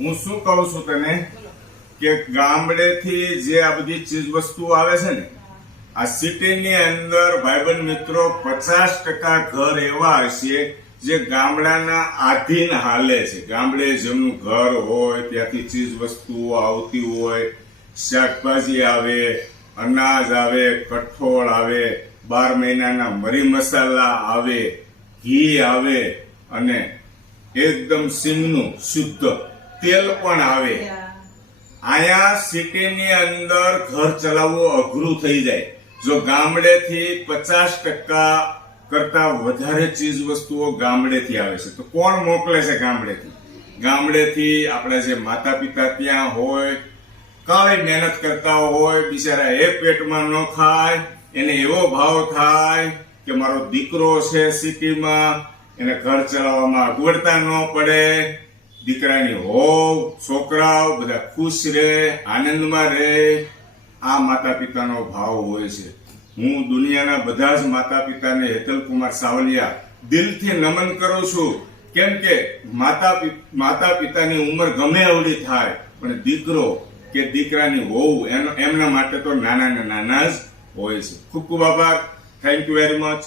હું શું કહું છું તને કે ગામડેથી જે આ બધી ચીજ વસ્તુઓ આવે છે ને, આ સિટીની અંદર ભાઈબંધ મિત્રો 50% ઘર એવા હશે જે ગામડાના આધીન હાલે છે. ગામડે જેમનું ઘર હોય ત્યાંથી ચીજ વસ્તુઓ આવતી હોય, શાકભાજી આવે, અનાજ આવે, કઠોળ આવે, 12 મહિનાના મરી મસાલા આવે, ઘી આવે અને એકદમ સિંગનું શુદ્ધ તેલ પણ આવે. આયા સિટીની અંદર ઘર ચલાવવું અઘરું થઈ જાય જો ગામડેથી 50% કરતા વધારે ચીજ વસ્તુઓ ગામડેથી આવે છે. તો કોણ મોકલે છે ગામડેથી? ગામડેથી આપણા જે માતા પિતા ત્યાં હોય, કાળી મહેનત કરતા હોય, બિચારા એ પેટમાં ન ખાય, એને એવો ભાવ થાય કે મારો દીકરો છે સિટીમાં, એને ઘર ચલાવવામાં અગવડતા ન પડે, દીકરાની હોવ, છોકરાઓ બધા ખુશ રહે, આનંદમાં રહે. આ માતા પિતાનો ભાવ હોય છે. હું દુનિયાના બધા જ માતા પિતાને હેતલકુમાર સાવલિયા દિલથી નમન કરું છું. કેમ કે માતા પિતાની ઉંમર ગમે એવડી થાય પણ દીકરો કે દીકરાની હોવ એમના માટે તો નાના જ હોય છે. ખૂબ ખૂબ આભાર. Thank you very much.